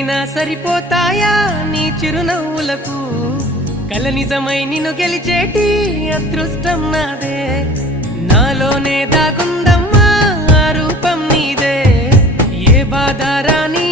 కోట్లైనా సరిపోతాయా నీ చిరునవ్వులకు కల నిజమై నిన్ను గెలిచేటి అదృష్టం నాదే నాలోనే దాగుందమ్మా ఆ రూపం నీదే ఏ బాధ రాని